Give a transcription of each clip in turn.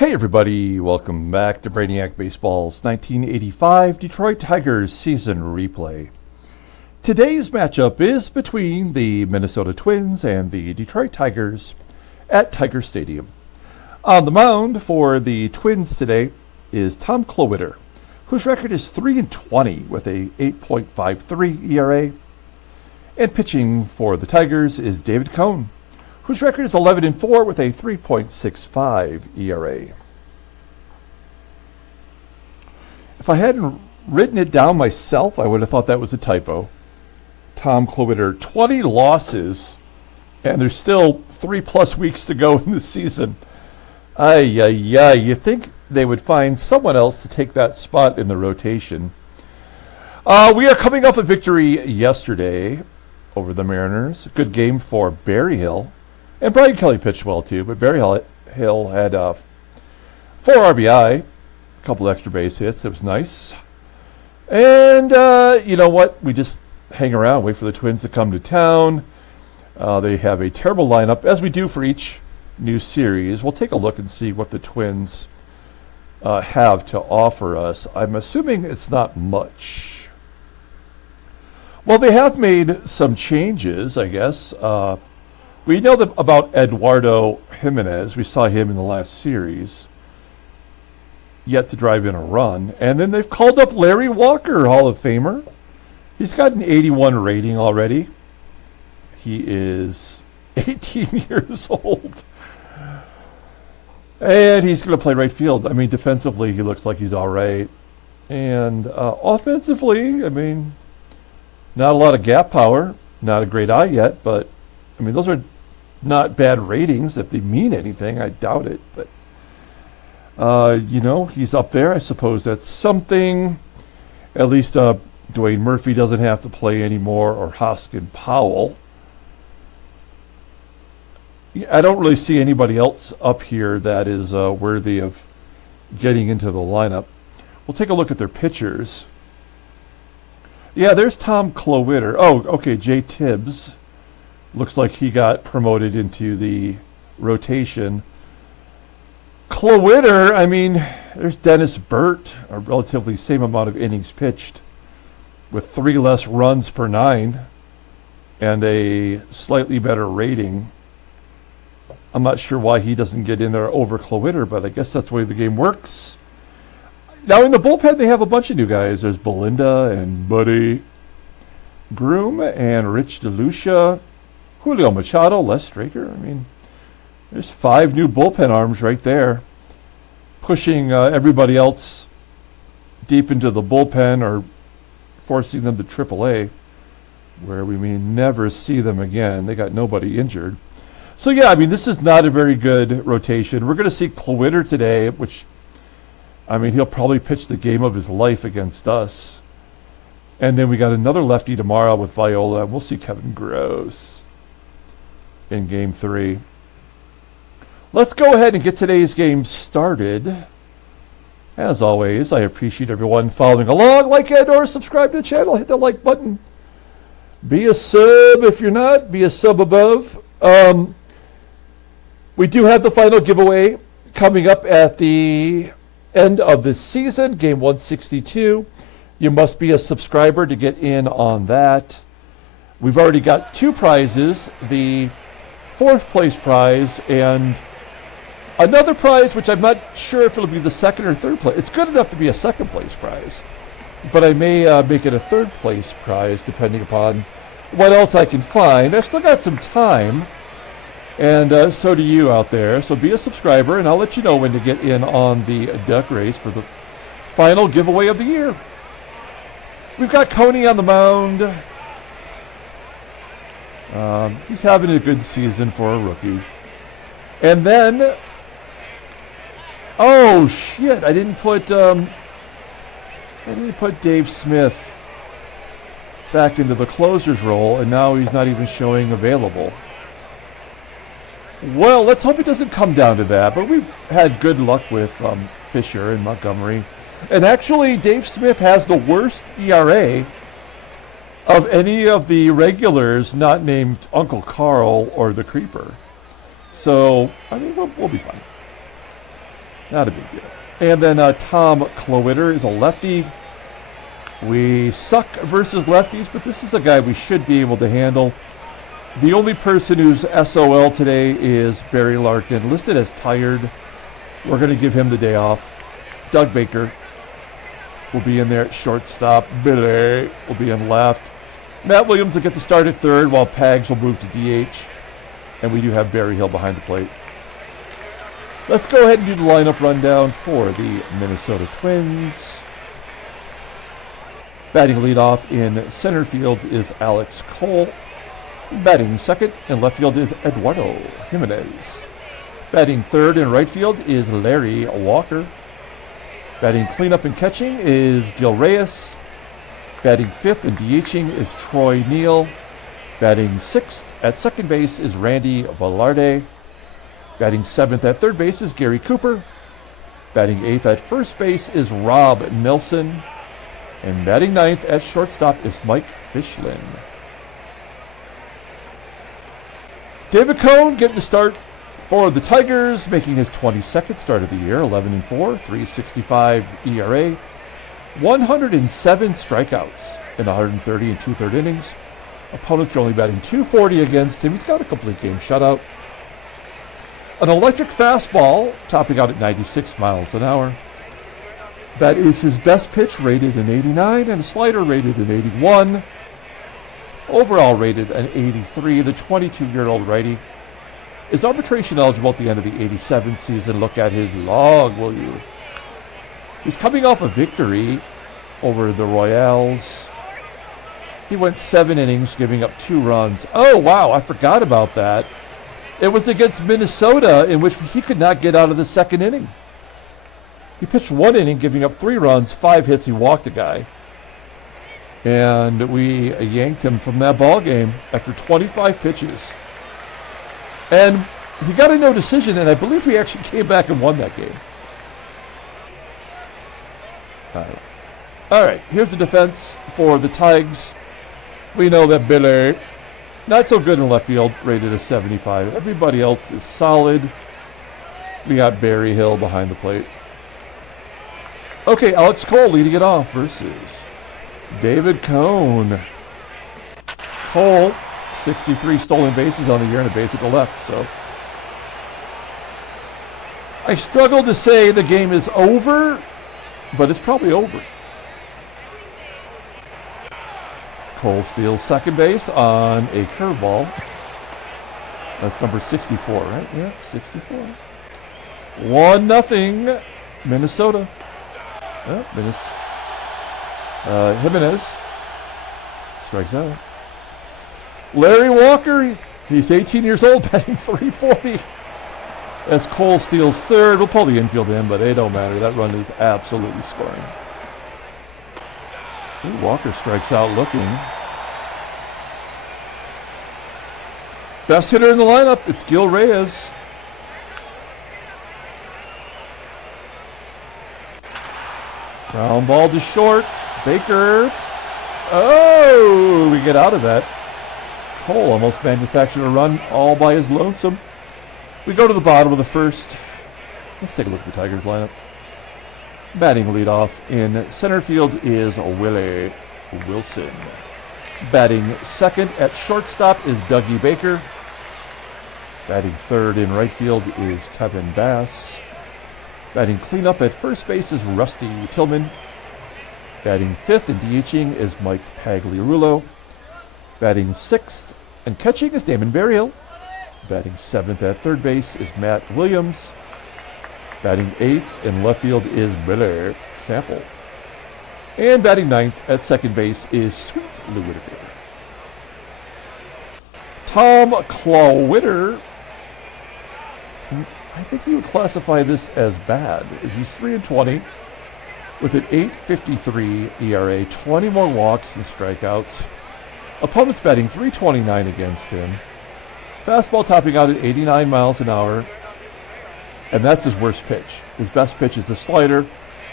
Hey everybody, welcome back to Brainiac Baseball's 1985 Detroit Tigers season replay. Today's matchup is between the Minnesota Twins and the Detroit Tigers at Tiger Stadium. On the mound for the Twins today is Tom Klawitter, whose record is 3-20 with a 8.53 ERA. And pitching for the Tigers is David Cone, whose record is 11-4 with a 3.65 ERA. If I hadn't written it down myself, I would have thought that was a typo. Tom Klawitter, 20 losses, and there's still 3+ weeks to go in the season. You think they would find someone else to take that spot in the rotation. We are coming off a victory yesterday over the Mariners. Good game for Berryhill. And Brian Kelly pitched well too, but Berryhill had 4 RBI, a couple extra base hits. It was nice. And you know what? We just hang around, wait for the Twins to come to town. They have a terrible lineup, as we do for each new series. We'll take a look and see what the Twins have to offer us. I'm assuming it's not much. Well, they have made some changes, I guess. We know about Eduardo Jimenez. We saw him in the last series. Yet to drive in a run. And then they've called up Larry Walker, Hall of Famer. He's got an 81 rating already. He is 18 years old. And he's going to play right field. I mean, defensively, he looks like he's all right. And offensively, I mean, not a lot of gap power. Not a great eye yet, but I mean, those are not bad ratings. If they mean anything, I doubt it. But, you know, he's up there. I suppose that's something. At least Dwayne Murphy doesn't have to play anymore, or Hoskin Powell. I don't really see anybody else up here that is worthy of getting into the lineup. We'll take a look at their pitchers. Yeah, there's Tom Klawitter. Oh, okay, Jay Tibbs. Looks like he got promoted into the rotation. Klawitter, I mean, there's Dennis Burt, a relatively same amount of innings pitched, with 3 less runs per 9 and a slightly better rating. I'm not sure why he doesn't get in there over Klawitter, but I guess that's the way the game works. Now in the bullpen, they have a bunch of new guys. There's Belinda and Buddy Groom and Rich DeLucia. Julio Machado, Les Straker. I mean, there's 5 new bullpen arms right there, pushing everybody else deep into the bullpen or forcing them to AAA, where we may never see them again. They got nobody injured. So yeah, I mean, this is not a very good rotation. We're going to see Klawitter today, which, I mean, he'll probably pitch the game of his life against us. And then we got another lefty tomorrow with Viola. We'll see Kevin Gross in Game 3. Let's go ahead and get today's game started. As always, I appreciate everyone following along. Like and/or subscribe to the channel. Hit the like button. Be a sub if you're not. Be a sub above. We do have the final giveaway coming up at the end of this season, Game 162. You must be a subscriber to get in on that. We've already got 2 prizes. The 4th place prize and another prize, which I'm not sure if it'll be the 2nd or 3rd place. It's good enough to be a 2nd place prize, but I may make it a 3rd place prize depending upon what else I can find. I've still got some time, and so do you out there. So be a subscriber, and I'll let you know when to get in on the duck race for the final giveaway of the year. We've got Coney on the mound. He's having a good season for a rookie. And then, oh shit! I didn't put Dave Smith back into the closer's role, and now he's not even showing available. Well, let's hope it doesn't come down to that. But we've had good luck with Fisher and Montgomery, and actually, Dave Smith has the worst ERA of any of the regulars not named Uncle Carl or the Creeper. So, I mean, we'll be fine. Not a big deal. And then Tom Klawitter is a lefty. We suck versus lefties, but this is a guy we should be able to handle. The only person who's SOL today is Barry Larkin, listed as tired. We're going to give him the day off. Doug Baker will be in there at shortstop. Billy will be in left. Matt Williams will get to start at third, while Pags will move to DH. And we do have Berryhill behind the plate. Let's go ahead and do the lineup rundown for the Minnesota Twins. Batting leadoff in center field is Alex Cole. Batting second in left field is Eduardo Jimenez. Batting third in right field is Larry Walker. Batting cleanup and catching is Gil Reyes. Batting fifth and DHing is Troy NEEL. Batting sixth at second base is Randy Velarde. Batting seventh at third base is Gary Cooper. Batting eighth at first base is Rob Nelson. And batting ninth at shortstop is Mike FISCHLIN. David Cone getting the start for the Tigers, making his 22nd start of the year, 11-4, 3.65 ERA, 107 strikeouts in 130 and 2/3 innings. Opponents are only batting .240 against him. He's got a complete game shutout. An electric fastball, topping out at 96 miles an hour. That is his best pitch, rated an 89, and a slider rated an 81. Overall rated an 83. The 22-year-old righty is arbitration eligible at the end of the 87 season. Look at his log, will you? He's coming off a victory over the Royals. He went 7 innings, giving up 2 runs. Oh, wow, I forgot about that. It was against Minnesota, in which he could not get out of the second inning. He pitched 1 inning, giving up 3 runs, 5 hits. He walked a guy. And we yanked him from that ball game after 25 pitches. And he got a no decision, and I believe he actually came back and won that game. All right, here's the defense for the Tigers. We know that Billy, not so good in left field, rated a 75. Everybody else is solid. We got Berryhill behind the plate. Okay, Alex Cole leading it off versus David Cone. Cole, 63 stolen bases on the year and a base at the left. So I struggle to say the game is over, but it's probably over. Cole steals second base on a curveball. That's number 64, right? Yeah, 64. 1-0 Minnesota. Jimenez strikes out. Larry Walker, he's 18 years old, batting .340. As Cole steals third, we'll pull the infield in, but it don't matter. That run is absolutely scoring. Ooh, Walker strikes out looking. Best hitter in the lineup, it's Gil Reyes. Ground ball to short. Baker. Oh, we get out of that. Cole almost manufactured a run all by his lonesome. We go to the bottom of the first. Let's take a look at the Tigers lineup. Batting leadoff in center field is Willie Wilson. Batting second at shortstop is Dougie Baker. Batting third in right field is Kevin Bass. Batting cleanup at first base is Rusty Tillman. Batting fifth and DHing is Mike Pagliarulo. Batting sixth and catching is Damon Berryhill. Batting seventh at third base is Matt Williams. Batting eighth in left field is Billy Sample. And batting ninth at second base is Sweet Whitaker. Tom Klawitter, I think you would classify this as bad. He's 3-20 with an 8.53 ERA, 20 more walks and strikeouts. Opponents batting .329 against him. Fastball topping out at 89 miles an hour. And that's his worst pitch. His best pitch is a slider,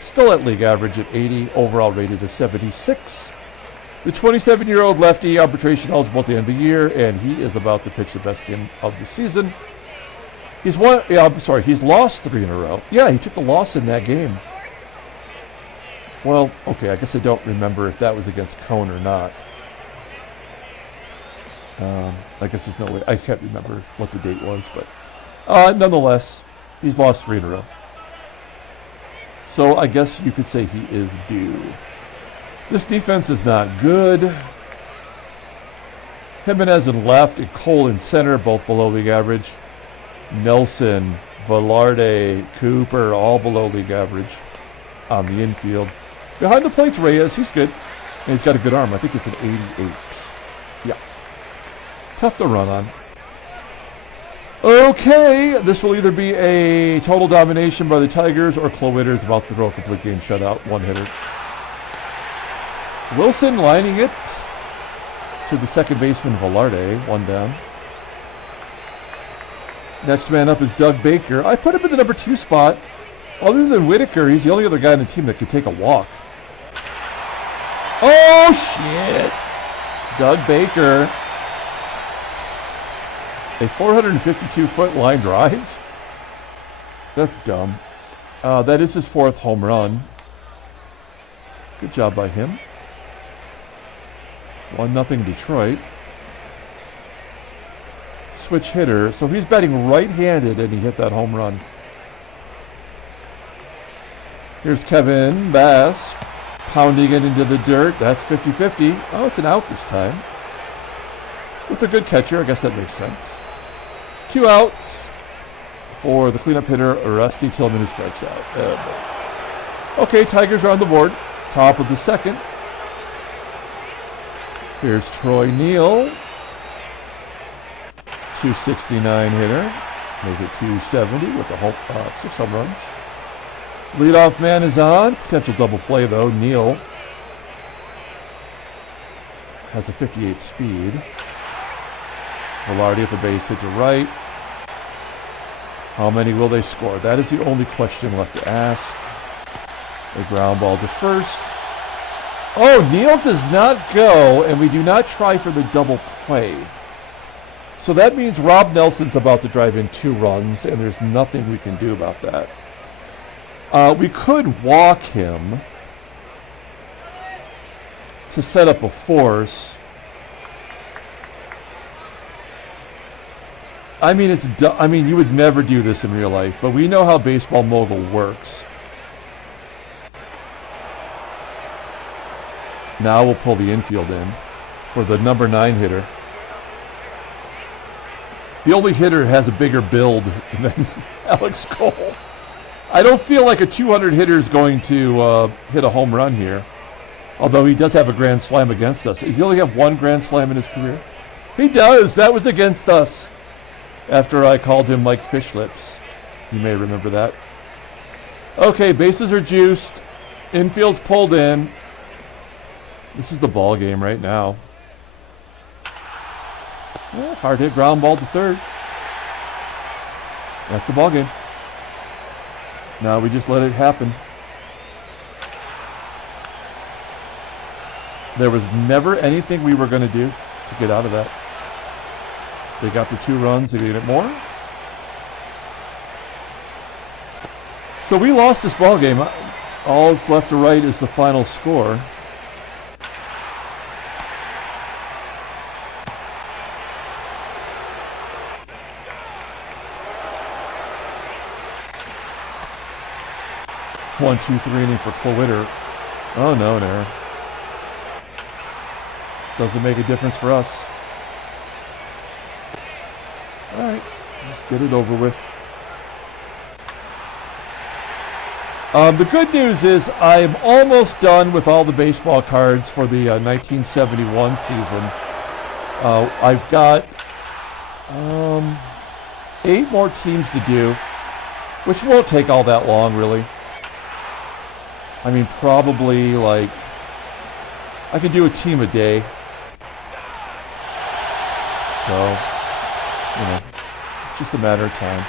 still at league average at 80, overall rated a 76. The 27-year-old lefty, arbitration eligible at the end of the year, and he is about to pitch the best game of the season. He's won. Yeah, I'm sorry. He's lost 3 in a row. Yeah, he took the loss in that game. Well, okay. I guess I don't remember if that was against Cone or not. I guess there's no way. I can't remember what the date was, but nonetheless, he's lost 3 in a row. So I guess you could say he is due. This defense is not good. Jimenez in left and Cole in center, both below league average. Nelson, Velarde, Cooper, all below league average on the infield. Behind the plate's Reyes. He's good. And he's got a good arm. I think it's an 88. Yeah. Tough to run on. Okay, this will either be a total domination by the Tigers or Klawitter's about to throw a complete game shutout, one hitter. Wilson lining it to the second baseman, Velarde, 1 down. Next man up is Doug Baker. I put him in the number 2 spot. Other than Whitaker, he's the only other guy on the team that could take a walk. Oh, shit. Doug Baker. A 452-foot line drive? That's dumb. That is his 4th home run. Good job by him. 1-0 Detroit. Switch hitter. So he's batting right-handed and he hit that home run. Here's Kevin Bass pounding it into the dirt. That's 50-50. Oh, it's an out this time. With a good catcher, I guess that makes sense. 2 outs for the cleanup hitter, Rusty Tillman, who strikes out. Okay, Tigers are on the board. Top of the 2nd. Here's Troy NEEL. 269 hitter. Make it 270 with a 6 home runs. Leadoff man is on. Potential double play, though. NEEL has a 58 speed. Velarde at the base hit to right. How many will they score? That is the only question left to ask. A ground ball to first. Oh, NEEL does not go, and we do not try for the double play. So that means Rob Nelson's about to drive in 2 runs, and there's nothing we can do about that. We could walk him to set up a force. I mean, you would never do this in real life, but we know how Baseball Mogul works. Now we'll pull the infield in for the number 9 hitter. The only hitter has a bigger build than Alex Cole. I don't feel like a 200 hitter is going to hit a home run here. Although he does have a grand slam against us. Does he only have 1 grand slam in his career? He does. That was against us. After I called him Mike Fishlips. You may remember that. Okay, bases are juiced. Infield's pulled in. This is the ball game right now. Yeah, hard hit ground ball to third. That's the ball game. Now we just let it happen. There was never anything we were going to do to get out of that. They got the 2 runs. They get it more. So we lost this ball game. All that's left to right is the final score. One, 2, 3 inning for Klawitter. Oh, no, an error. Doesn't make a difference for us. All right, let's get it over with. The good news is I'm almost done with all the baseball cards for the 1971 season. I've got 8 more teams to do, which won't take all that long, really. I mean, probably like, I can do a team a day. So, you know, it's just a matter of time.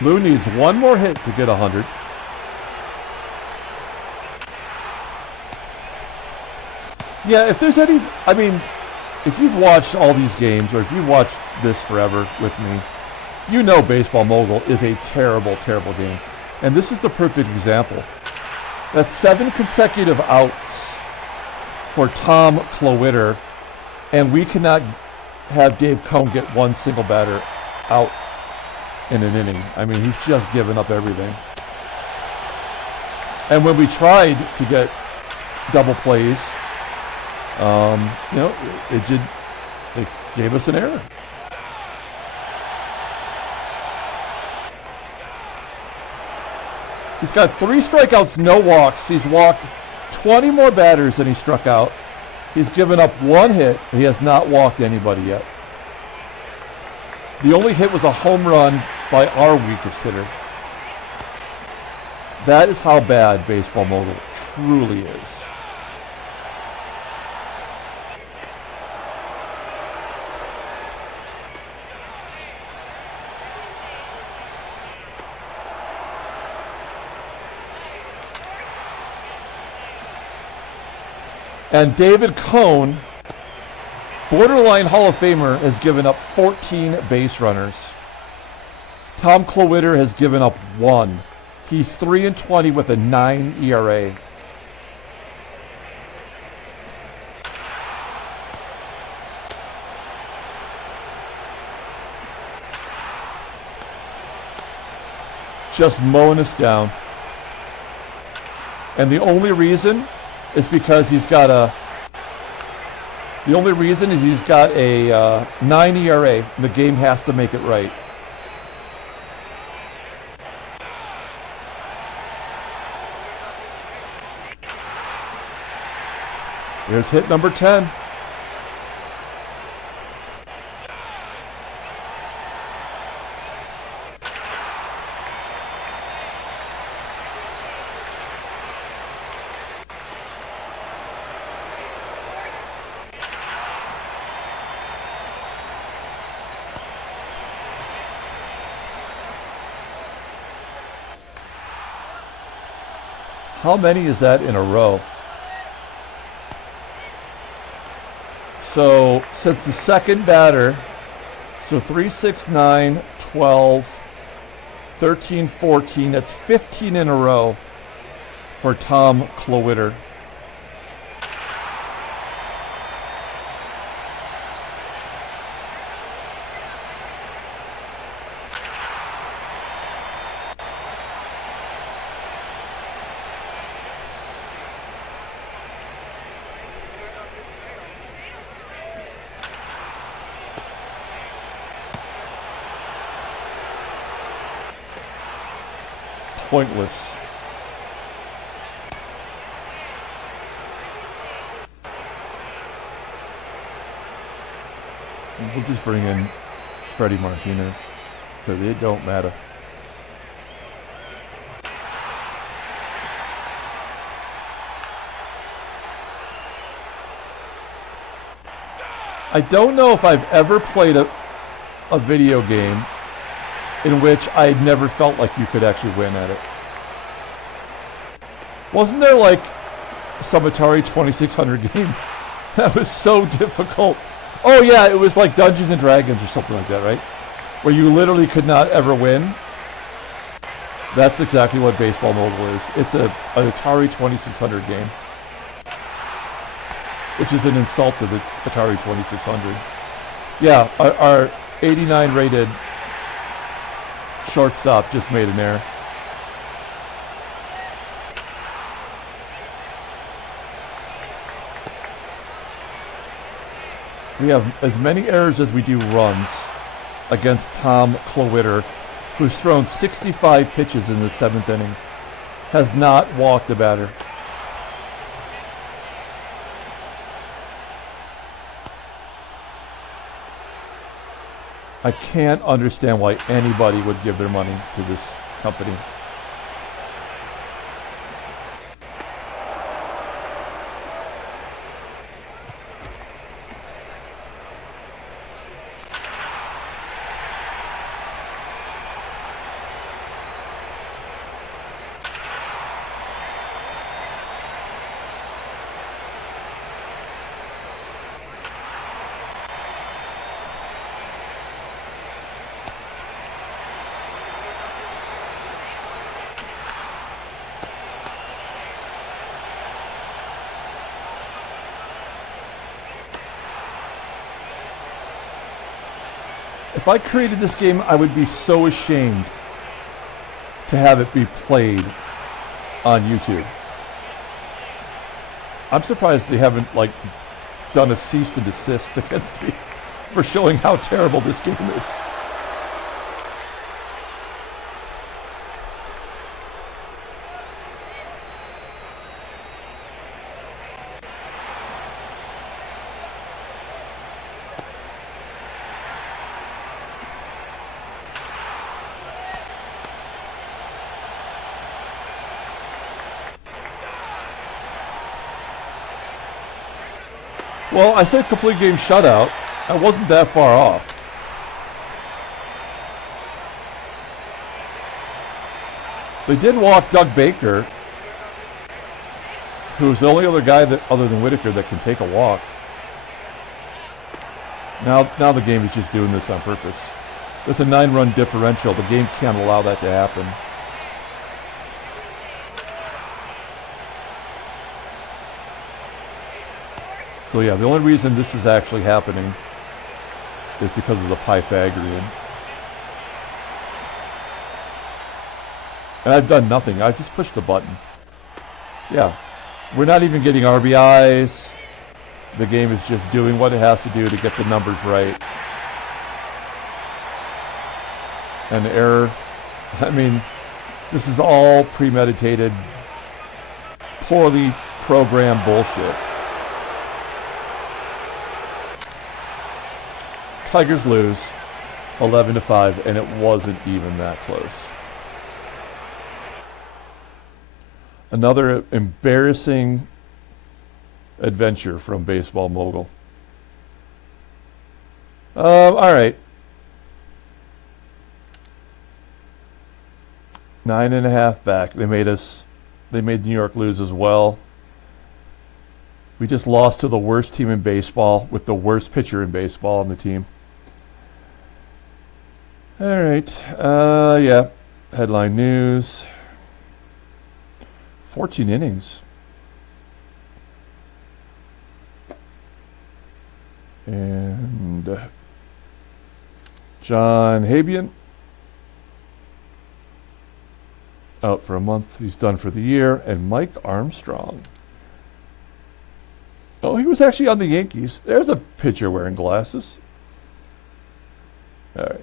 Lou needs one more hit to get 100. Yeah, if there's any, I mean, if you've watched all these games, or if you've watched this forever with me, you know Baseball Mogul is a terrible, terrible game. And this is the perfect example. That's 7 consecutive outs for Tom Klawitter, and we cannot have Dave Cone get one single batter out in an inning. I mean, he's just given up everything. And when we tried to get double plays, you know, it gave us an error. He's got 3 strikeouts, no walks. He's walked 20 more batters than he struck out. He's given up 1 hit. He has not walked anybody yet. The only hit was a home run by our weakest hitter. That is how bad Baseball Mogul truly is. And David Cone, borderline Hall of Famer, has given up 14 base runners. Tom Klawitter has given up 1. He's 3-20 with a 9 ERA. Just mowing us down. And the only reason is because he's got a. The only reason is he's got a 9 ERA. The game has to make it right. Here's hit number 10. How many is that in a row? So, since the second batter, so 3, 6, 9, 12, 13, 14, that's 15 in a row for Tom Klawitter. Pointless. We'll just bring in Freddie Martinez because it don't matter. I don't know if I've ever played a video game in which I never felt like you could actually win at it. Wasn't there like some Atari 2600 game that was so difficult? Oh yeah, it was like Dungeons and Dragons or something like that, right? Where you literally could not ever win. That's exactly what Baseball Mogul is. It's an Atari 2600 game, which is an insult to the Atari 2600. Yeah, our 89 rated shortstop just made an error. We have as many errors as we do runs against Tom Klawitter, who's thrown 65 pitches in the 7th inning, has not walked a batter. I can't understand why anybody would give their money to this company. If I created this game, I would be so ashamed to have it be played on YouTube. I'm surprised they haven't, like, done a cease and desist against me for showing how terrible this game is. Well, I said complete game shutout. I wasn't that far off. They did walk Doug Baker, who's the only other guy that, other than Whitaker, that can take a walk. Now the game is just doing this on purpose. There's a 9-run differential. The game can't allow that to happen. So yeah, the only reason this is actually happening is because of the Pythagorean. And I've done nothing. I've just pushed the button. Yeah. We're not even getting RBIs. The game is just doing what it has to do to get the numbers right. And the error. I mean, this is all premeditated, poorly programmed bullshit. Tigers lose 11-5, and it wasn't even that close. Another embarrassing adventure from Baseball Mogul. All right. 9.5 back. They made New York lose as well. We just lost to the worst team in baseball with the worst pitcher in baseball on the team. All right. Yeah. Headline news. 14 innings. And John Habian out for a month. He's done for the year. And Mike Armstrong. Oh, he was actually on the Yankees. There's a pitcher wearing glasses. All right.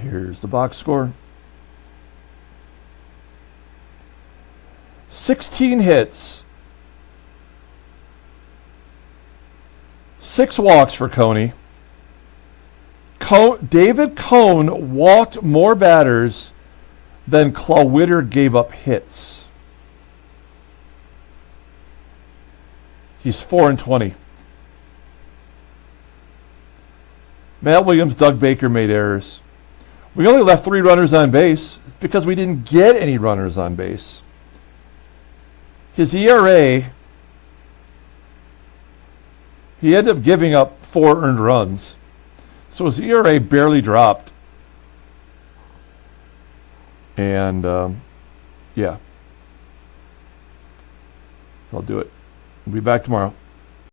Here's the box score. 16 hits. 6 walks for Coney. David Cone walked more batters than Klawitter gave up hits. He's 4-20. Matt Williams, Doug Baker made errors. We only left 3 runners on base because we didn't get any runners on base. His ERA, he ended up giving up 4 earned runs. So his ERA barely dropped. And, yeah. I'll do it. We'll be back tomorrow.